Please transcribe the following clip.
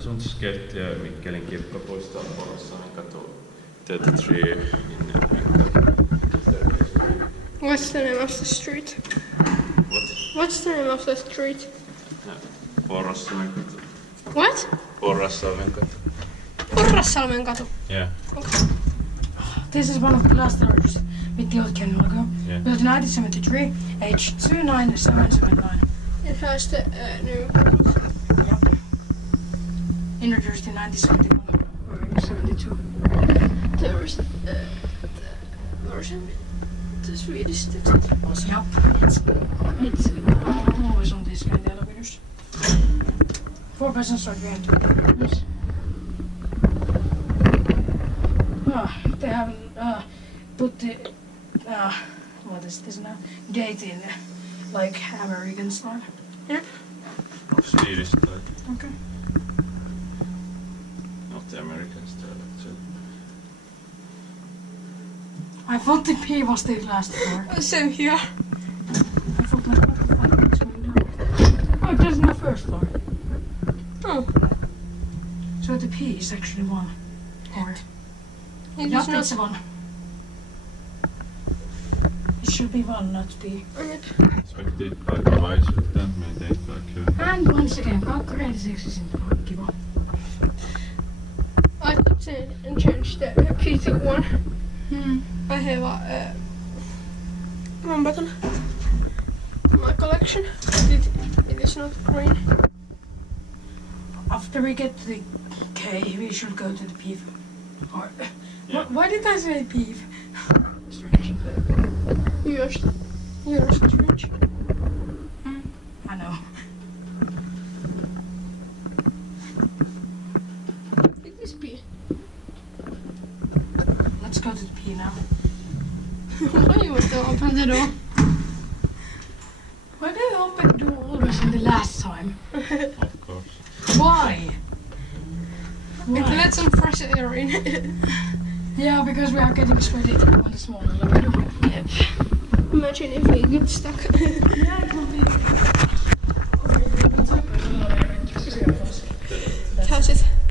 Asuntosketti ja Mikkelin kirkkopuisto, Porrassalmenkatu 33 in Mikkeli. What's the name of the street? What? What's the name of the street? Porrassalmenkatu. What? Porrassalmenkatu. Porrassalmenkatu. Yeah. Okay. This is one of the last doors with the old Kone logo. Yeah. Built in 1973, age 29779. It has the new. Yep. Introduced in 1971 or 72. There was the version with the Swedish text. Yep. It's always on this kind of elevators. 4 persons are going to yes. They haven't put the what is this now? Gate in like American style. Yep. No, Swedish style. Okay. Not the American style actually. I thought the P was the last floor. Same here. I thought like what the fuck is going down? Oh, there's no first floor. Oh. So the P is actually 1. Or It not is not. it's 1. It should be 1, not P. Inspected by device with them, maintained by Kone. And once again, Kaakkuri86 is in the Kiva. I could change the P to 1. I have one button in my collection. It is not green. After we get to the K, we should go to the P. Or, Yeah. why did I say P? Strange. You're strange. I know. It is P. Let's go to the P now. Why you want to open the door? Why did I open the door always in the last time? Of course. Why? It let some fresh air in. Yeah, because we are getting sweaty on the small elevator. Yep. Imagine if we get stuck. Yeah, it will be.